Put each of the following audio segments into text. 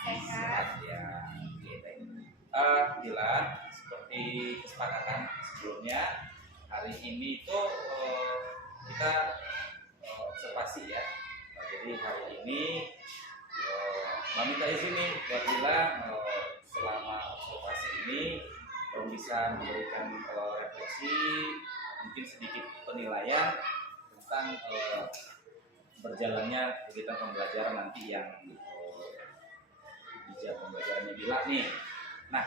Sehat ya. Oke, baik. Bila seperti kesepakatan sebelumnya, hari ini itu kita observasi ya. Jadi hari ini minta izin nih buat Bila selama observasi ini bisa memberikan refleksi, mungkin sedikit penilaian tentang berjalannya kegiatan pembelajaran nanti yang bijak pembelajarannya Bila nih. Nah,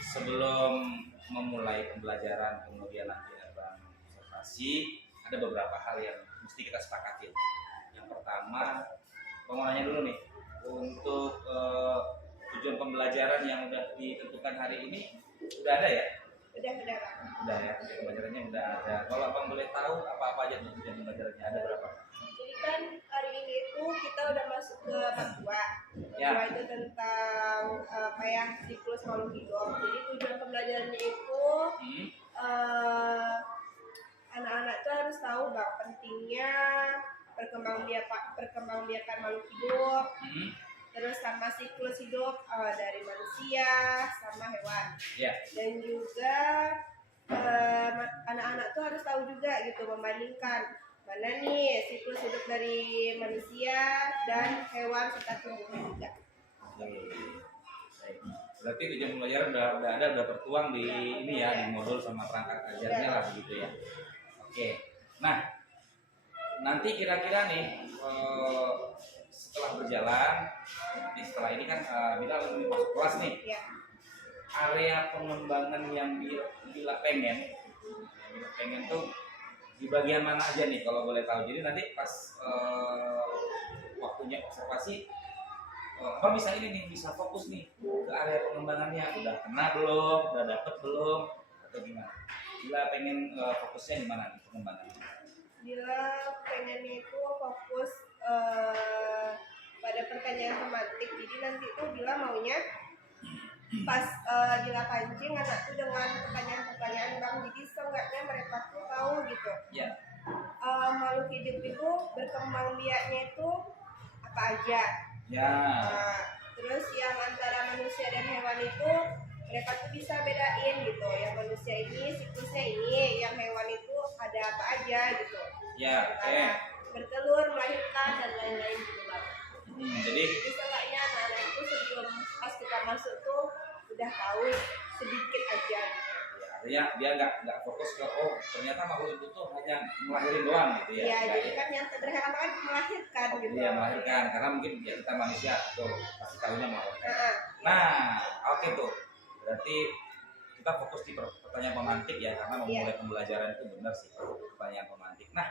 sebelum memulai pembelajaran kemudian nanti ada observasi, ada beberapa hal yang mesti kita sepakatin. Yang pertama, mau nanya dulu nih, untuk tujuan pembelajaran yang udah ditentukan hari ini udah ada ya? Udah ya, pembelajarannya udah ada. Kalau abang boleh tahu apa aja tujuan pembelajarannya, ada berapa? Jadi kan hari ini itu kita udah masuk ke bab 2. Ya. Itu tentang siklus makhluk hidup. Jadi tujuan pembelajarannya itu anak-anak tuh harus tahu bahwa pentingnya perkembangbiakan makhluk hidup. Terus sama siklus hidup dari manusia sama hewan. Dan juga anak-anak tuh harus tahu juga gitu, membandingkan mana nih siklus hidup dari manusia dan hewan serta tumbuhan juga. Berarti tujuan pembelajaran udah tertuang di ini ya, di modul sama perangkat ajarnya lah begitu ya. Oke. Nah, nanti kira-kira nih setelah berjalan, nanti setelah ini kan Bila lebih masuk kelas nih. Ya. Area pengembangan yang Bila pengen tuh di bagian mana aja nih kalau boleh tahu. Jadi nanti pas waktunya observasi, Abang bisa ini nih, bisa fokus nih ke area pengembangannya. Udah kena belum? Udah dapet belum? Atau gimana? Bila pengen fokusnya di mana nih pengembangannya? Bila pengennya itu fokus pada pertanyaan tematik. Jadi nanti tuh Bila maunya pas Bila pancing anak tuh dengan pertanyaan-pertanyaan Bang. Jadi seenggaknya mereka tuh tahu gitu. Ya. Makhluk hidup itu berkembang biaknya itu apa aja. Ya. Terus yang antara manusia dan hewan itu mereka tuh bisa bedain gitu. Yang manusia ini siklusnya ini, yang hewan itu ada apa aja gitu. Ya, bertelur, melahirkan dan lain-lain gitu Bang. Jadi seenggaknya anak-anak itu sebelum pas kita masuk tuh udah tahu sedikit aja gitu. Artinya dia nggak fokus ke ternyata makhluk itu tuh hanya melahirin doang gitu ya. Iya, jadi kan yang sederhana kan melahirkan gitu. Iya, melahirkan karena mungkin ya kita manusia tuh pasti tahunya melahirkan. Nah, oke tuh. Berarti kita fokus di pertanyaan pemantik ya, karena memulai pembelajaran itu benar sih pertanyaan pemantik. Nah,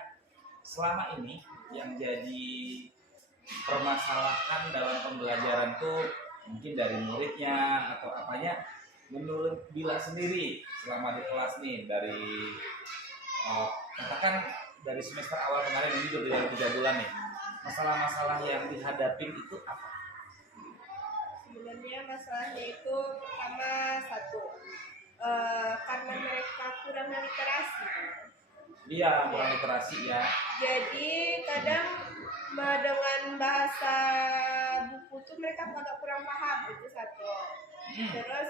selama ini yang jadi permasalahan dalam pembelajaran tuh mungkin dari muridnya atau apanya, menurut Bila sendiri selama di kelas nih dari katakan dari semester awal kemarin ini udah dari 3 bulan nih, masalah-masalah yang dihadapin itu apa? Sebenarnya masalahnya itu pertama karena mereka kurang literasi. Iya, kurang literasi ya. Jadi kadang dengan bahasa buku tuh mereka agak kurang paham, itu satu. Terus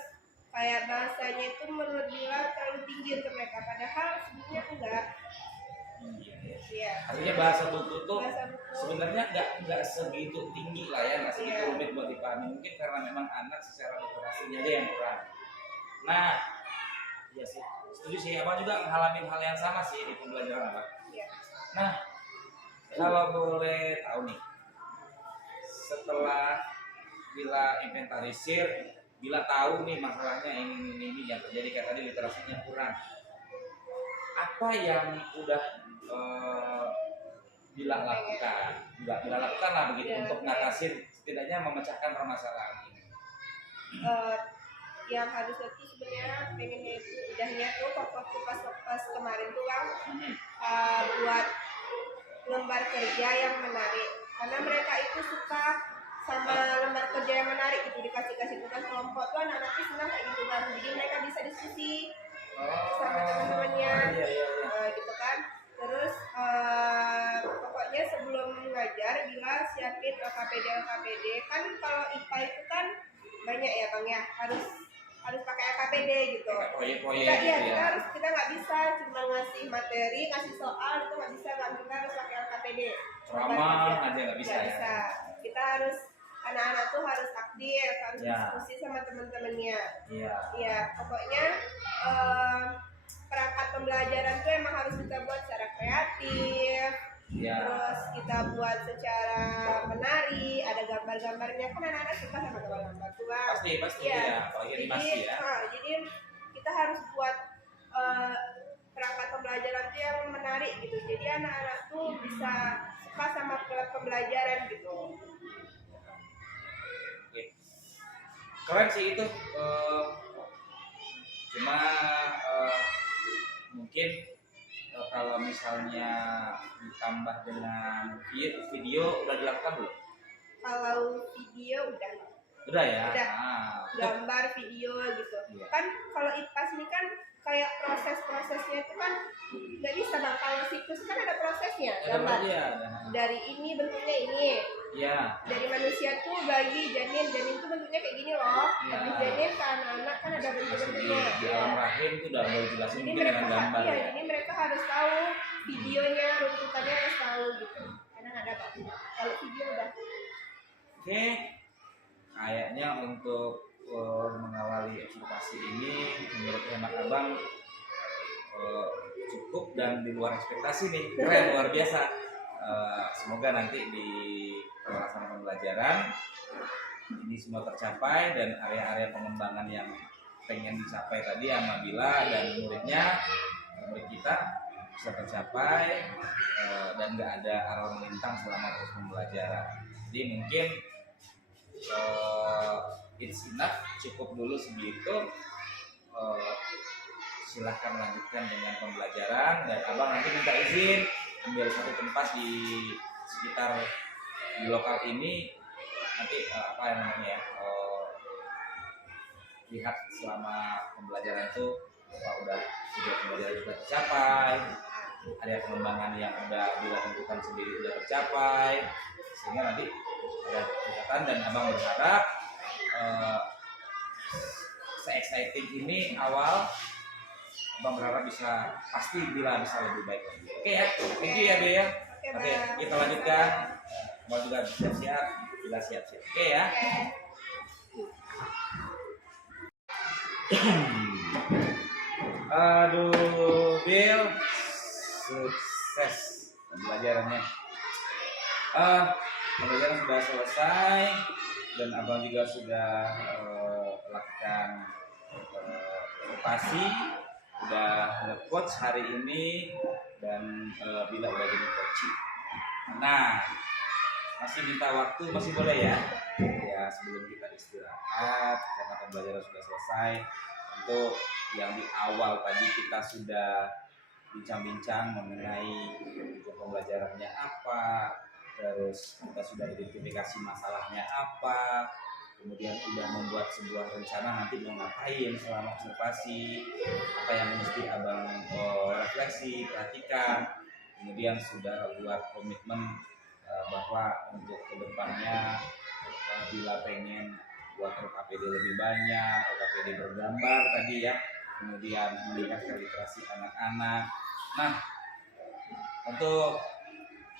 kayak bahasanya itu menurut Bila terlalu tinggi untuk mereka, padahal sebenarnya enggak. Iya. Artinya bahasa buku tuh sebenarnya nggak segitu tinggi lah ya, nggak segitu rumit buat dipahami. Mungkin karena memang anak secara literasinya dia yang kurang. Nah, iya sih, setuju sih. Abang juga ngalamin hal yang sama sih di pembelajaran Abang. Iya. Nah, kalau boleh tahu nih, setelah Bila inventarisir, Bila tahu nih masalahnya ini yang terjadi kayak tadi literasinya kurang. Apa yang udah Bila lakukan lah begitu untuk ngatasin, setidaknya memecahkan permasalahan ini. Yang harusnya tuh sebenarnya pengennya itu udahnya tuh waktu pas kemarin tuh Bang, buat lembar kerja yang menarik, karena mereka itu suka sama lembar kerja yang menarik gitu, dikasih tugas kelompok tuh anak-anak senang kayak gitu Bang. Jadi mereka bisa diskusi sama teman-temannya gitu kan. Terus pokoknya sebelum ngajar Bila siapin LKPD kan kalau IPA itu kan banyak ya Bang ya, harus pakai LKPD gitu. Proyek-proyek Kita, gitu kita ya. kita nggak bisa cuma ngasih materi, ngasih soal itu nggak bisa Bang, kita harus pakai LKPD. Ceramah aja nggak bisa Nggak ya. bisa. Kita harus anak-anak tuh harus aktif, harus Ya. diskusi sama teman-temannya. Iya. Ya pokoknya perangkat pembelajaran tuh emang harus kita buat secara kreatif. Iya. Terus kita buat secara menari, ada gambar-gambarnya, kan anak-anak suka sama gambar-gambar tuh Bang. Pasti Iya. ya, apalagi animasi ya. Jadi kita harus buat perangkat pembelajaran tuh yang menarik gitu. Jadi anak-anak tuh bisa suka sama pembelajaran gitu. Oke. Keren sih itu. Cuma mungkin kalau misalnya ditambah dengan video udah dilakukan belum? Kalau video Udah ya. Udah. Untuk gambar video gitu. Iya. Kan kalau IPAS ini kan kayak prosesnya itu kan nggak bisa Bang. Kalau siklus kan ada prosesnya, ada gambar. ya. Dari ini bentuknya ini. Iya. Dari manusia tuh bayi, janin tuh bentuknya kayak gini loh. Iya. Habis janin ke anak-anak kan ada Masih bentuk-bentuknya. di alam rahim itu udah boleh jelasin Jadi mungkin mereka dengan gambar ya. jadi mereka harus tahu videonya, runtutannya harus tahu gitu. Kadang ada Pak. Kalau video udah. Oke. Kayaknya untuk mengawali observasi ini menurut hemat Abang cukup dan di luar ekspektasi nih. Keren, luar biasa. Semoga nanti di pelaksanaan pembelajaran ini semua tercapai dan area-area pengembangan yang pengen dicapai tadi sama Bila dan murid kita bisa tercapai dan nggak ada aral melintang selama proses pembelajaran. Jadi mungkin it's enough, cukup dulu segitu. Silahkan lanjutkan dengan pembelajaran dan Abang nanti minta izin ambil satu tempat di sekitar di lokal ini nanti apa yang namanya ya lihat selama pembelajaran itu apa udah pembelajaran sudah tercapai, ada pengembangan yang udah dilakukan sendiri sudah tercapai, sehingga nanti ada kegiatan dan Abang berharap se-exciting ini awal Abang berharap pasti Bila bisa lebih baik lagi. Oke ya, thank you ya Bea. Oke, kita lanjutkan. Abang juga siap-siap, Bila siap-siap. Oke ya. Aduh, Bill, sukses pembelajarannya. Pembelajaran sudah selesai dan Abang juga sudah lakukan observasi, udah nge-coach hari ini dan Bila udah jadi coach. Nah, masih minta waktu, masih boleh ya? Ya, sebelum kita istirahat karena pembelajaran sudah selesai. Untuk yang di awal tadi kita sudah bincang-bincang mengenai pembelajarannya apa, terus kita sudah identifikasi masalahnya apa, kemudian sudah membuat sebuah rencana nanti mau ngapain selama observasi, apa yang mesti Abang refleksi, perhatikan, kemudian sudah buat komitmen bahwa untuk kedepannya Bila pengen buat LKPD lebih banyak, LKPD bergambar tadi ya, kemudian meningkatkan literasi anak-anak. Nah, untuk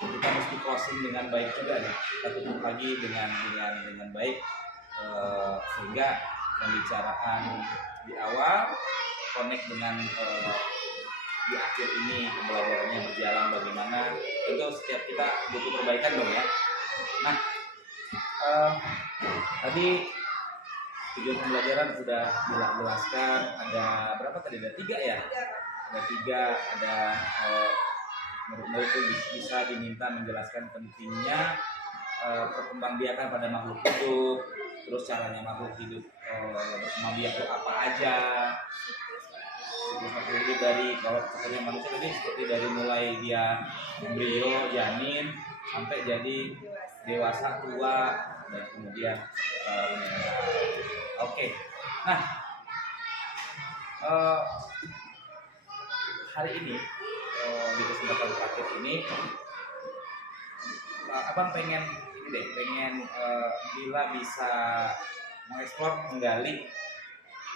kita mesti closing dengan baik juga nih, kita tutup lagi dengan baik sehingga pembicaraan di awal connect dengan di akhir ini pembelajarannya berjalan bagaimana. Tentu setiap kita butuh perbaikan dong ya. Nah, tadi tujuan pembelajaran sudah dijelaskan, ada berapa tadi? Ada 3 ya? Ada 3, ada murid-murid itu bisa diminta menjelaskan pentingnya perkembangbiakan pada makhluk hidup, terus caranya makhluk hidup berkembang biak itu apa aja, siklus makhluk hidup dari kalau seperti manusia tadi seperti dari mulai dia embrio, janin sampai jadi dewasa, tua dan kemudian Oke. Nah, hari ini di kesempatan terakhir ini Abang pengen ini ini deh, pengen Bila bisa mengeksplor, menggali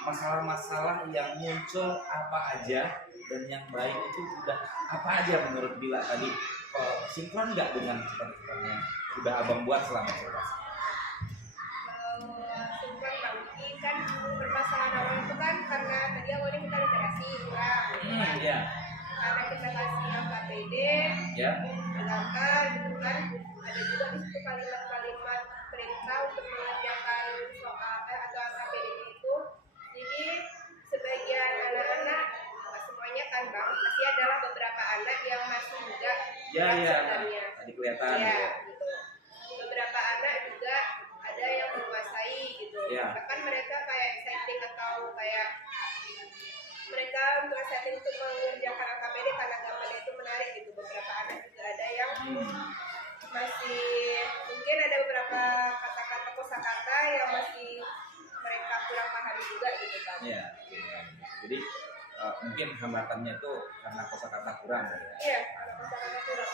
masalah-masalah yang muncul apa aja, dan yang baik itu udah apa aja menurut Bila tadi. Sinkron nggak dengan cita-citanya yang udah abang buat selama cerdas? Sinkron Bang, ini kan permasalahan awal itu kan karena tadi awalnya kita literasi kurang, Ya, karena kita kasih AKPD, ya, menangkal gitu kan, ada juga di situ kalimat-kalimat perintah untuk mengerjakan soal atau AKPD itu. Jadi sebagian anak-anak, nggak semuanya kan Bang, pasti adalah beberapa anak yang masih muda ya, ya. sebenarnya. Tadi kelihatan. Ya, Ya. gitu. Beberapa anak juga ada yang menguasai gitu. Ya. Bahkan mereka kayak exciting atau kayak mereka untuk exciting untuk mengerjakan AKPD karena gambarnya itu menarik gitu. Beberapa anak juga ada yang masih mungkin ada beberapa kata-kata kosakata yang masih mereka kurang paham juga gitu kan. Ya. Jadi mungkin hambatannya itu karena kosakata kurang. Iya, ada kosakata kurang.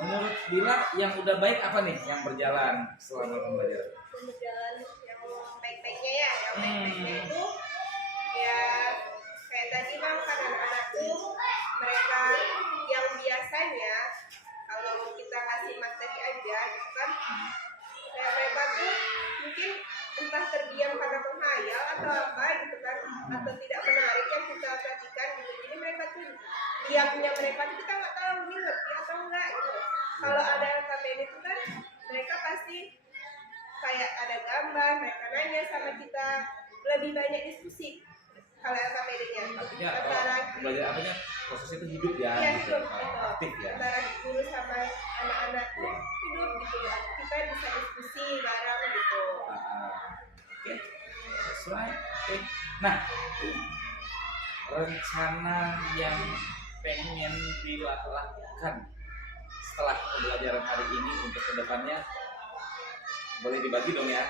Menurut Bila yang udah baik apa nih yang berjalan selama pembelajaran? Berjalan yang baik-baiknya ya, yang baik-baiknya itu ya kayak tadi Bang, kan anak-anak tuh mereka yang biasanya kalau kita kasih materi aja gitu kan, kayak mereka tuh mungkin entah terdiam karena menghayal atau apa gitu kan, atau tidak menarik yang kita perhatikan gitu. Jadi mereka tuh diamnya mereka tuh kita nggak tahu ini ngerti atau enggak gitu. Kalau ada LKPD itu kan mereka pasti kayak ada gambar, mereka nanya sama kita, lebih banyak diskusi kalau LKPD-nya. Artinya Antara belajar apanya proses itu hidup ya, iya, gitu. hidup gitu. Aktif ya. Antara guru sama anak-anak tuh hidup gitu. Kita bisa diskusi bareng gitu. Oke, sesuai. Oke. Nah, rencana yang pengen dilakukan setelah pembelajaran hari ini untuk kedepannya boleh dibagi dong ya.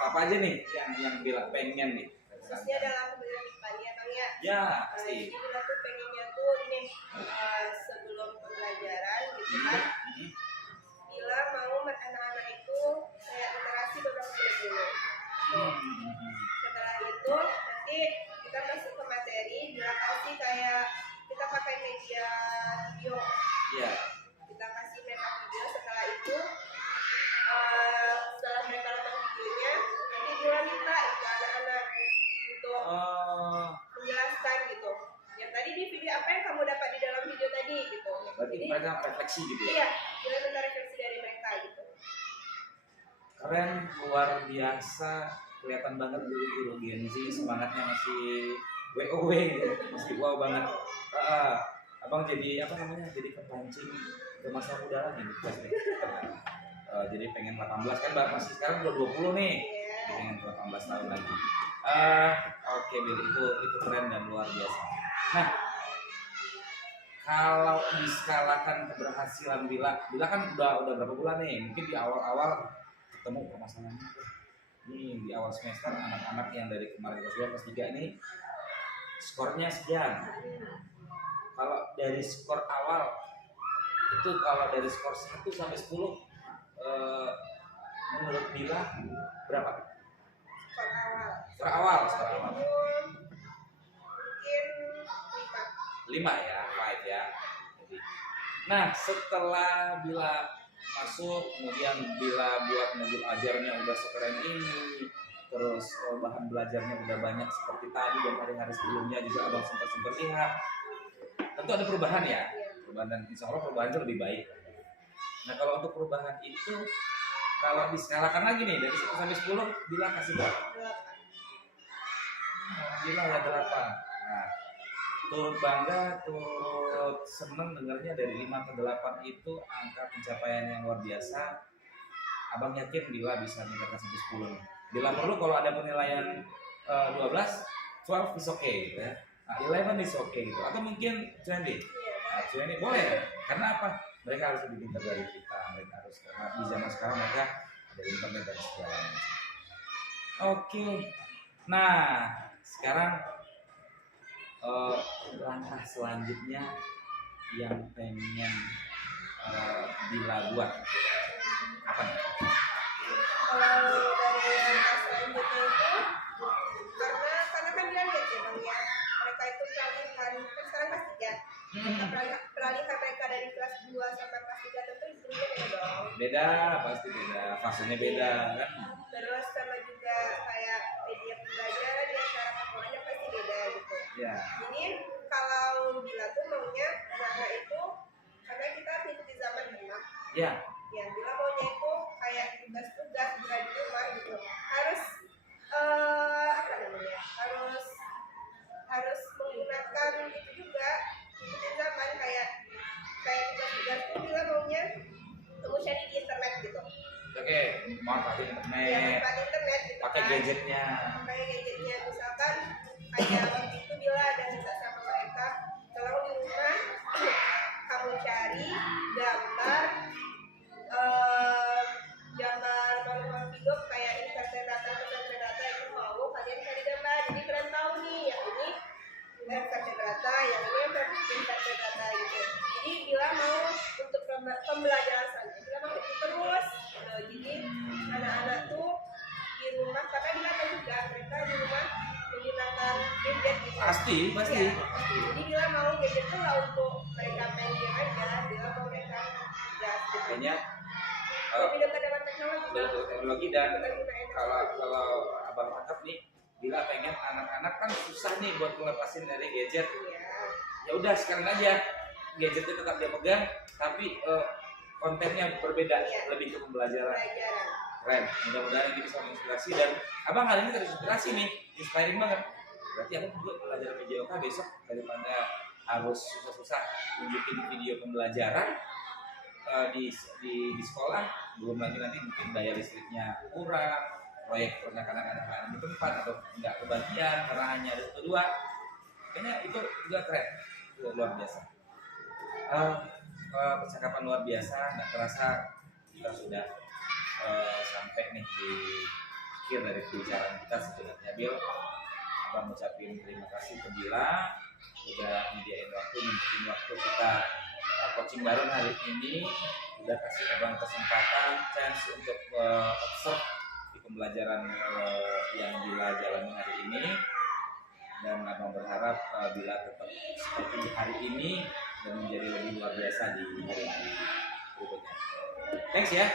Apa aja nih yang Bila pengen nih? Khususnya dalam pembelajaran depannya Bang ya. Ya, Jadi pasti. Bila tuh pengennya tuh ini sebelum pembelajaran gitu kan, Bila mau anak-anak itu kayak literasi beberapa menit dulu. Setelah itu nanti kita masuk ke materi, Bila kasih kayak kita pakai media video, Iya. kita kasih meta video. Setelah itu setelah mereka nonton videonya, nanti Bila minta itu anak-anak untuk menjelaskan gitu. Yang tadi di video apa yang kamu dapat di dalam video tadi gitu. Berarti Jadi mereka refleksi gitu ya? iya, Bila minta refleksi dari mereka gitu. Keren, luar biasa, kelihatan banget guru Gen Z, semangatnya masih WOW gitu, masih wow banget. Abang jadi apa namanya, jadi kepancing ke masa muda lagi nih kelas nih. Jadi pengen 18 kan, masih sekarang udah 20 nih, jadi pengen 18 tahun lagi. Oke, Bill, itu keren dan luar biasa. Nah, kalau diskalakan keberhasilan Bila kan udah berapa bulan nih, mungkin di awal-awal ketemu permasalahannya. Nih di awal semester anak-anak yang dari kemarin kelas 2 kelas 3 ini skornya sekian. Kalau dari skor awal itu, kalau dari skor 1 sampai 10 menurut Bila berapa? Skor awal. Mungkin 5. 5 ya, 5 ya. Jadi, nah setelah Bila masuk, kemudian Bila buat modul ajarnya udah sekeren ini, terus bahan belajarnya udah banyak seperti tadi dan hari-hari sebelumnya juga abang sempat lihat, tentu ada perubahan ya, perubahan, dan insya Allah perubahan itu lebih baik. Nah kalau untuk perubahan itu, kalau diskalakan lagi nih dari 1 sampai 10, Bila kasih berapa? 8. Bila ya 8. Nah, turut bangga, turut seneng dengarnya dari 5 ke 8 itu angka pencapaian yang luar biasa. Abang yakin Bila bisa meningkatkan sampai 10 nih. Bila perlu kalau ada penilaian 12 is okay gitu ya. Nah, 11 is okay gitu. Atau mungkin 20. Nah, 20 boleh ya. Karena apa? Mereka harus lebih pintar dari kita. Mereka harus, karena di zaman sekarang mereka ada internet dan segala macam. Oke. Nah, sekarang langkah selanjutnya yang pengen Bila buat Apa nih? Kalau dari yang selanjutnya itu karena kan dia lihat ya bang ya, mereka itu peralihan kan sekarang kelas 3. Peralihan mereka dari kelas 2 sampai kelas 3 tentu istrinya beda dong. Beda, pasti beda, fasenya beda kan. Terus sama juga kayak media pembelajaran ya, cara pengolahannya pasti beda gitu. Ya. Jadi kalau Bila tuh maunya anak itu karena kita mengikuti zaman enak. Ya. Ya, Bila maunya itu kayak tugas-tugas di rumah gitu. Harus apa namanya? Harus menggunakan itu juga ikutin zaman kayak tugas-tugas tuh Bila maunya kamu cari di internet gitu. Oke, manfaatin Ya, internet, manfaatin internet gitu. pakai kan. gadgetnya. Pakai gadgetnya misalkan kayak waktu itu Bila ada minta sama mereka kalau di rumah kamu cari gambar manual hidup kayak inverted data itu mau kalian cari gambar, jadi kalian tahu nih yang ini inverted data, yang ini inverted data gitu. Jadi Bila mau untuk pembelajaran sana Bila mau itu terus gitu. Jadi anak-anak tuh di rumah karena Bila tahu juga mereka di rumah menggunakan gadget gitu. Pasti. Ya. Jadi Bila mau gadget tuh nggak untuk mereka main game aja, Bila mau mereka belajar gitu. Kayaknya Lebih dekat dengan teknologi. dan kalau abang tangkap nih, Bila pengen anak-anak kan susah nih buat ngelepasin dari gadget. Iya. Ya udah sekarang aja gadgetnya tetap dia pegang, tapi kontennya berbeda, lebih ke pembelajaran. Keren, mudah-mudahan ini bisa menginspirasi dan abang kali ini terinspirasi nih, inspiring banget. Berarti aku juga belajar PJOK besok daripada harus susah-susah tunjukin video pembelajaran di sekolah, belum lagi nanti mungkin daya listriknya kurang, proyek kadang-kadang di tempat atau nggak kebagian karena hanya ada 1-2. Kayaknya itu juga keren, luar biasa. Percakapan luar biasa, nggak terasa kita sudah sampai nih di akhir dari pembicaraan kita sebenarnya. Bil, abang ucapin terima kasih ke Bila udah nyediain waktu kita coaching bareng hari ini, udah kasih abang kesempatan chance untuk observe di pembelajaran yang Bila jalani hari ini, dan abang berharap Bila tetap seperti hari ini dan menjadi lebih luar biasa di hari-hari berikutnya. Thanks ya.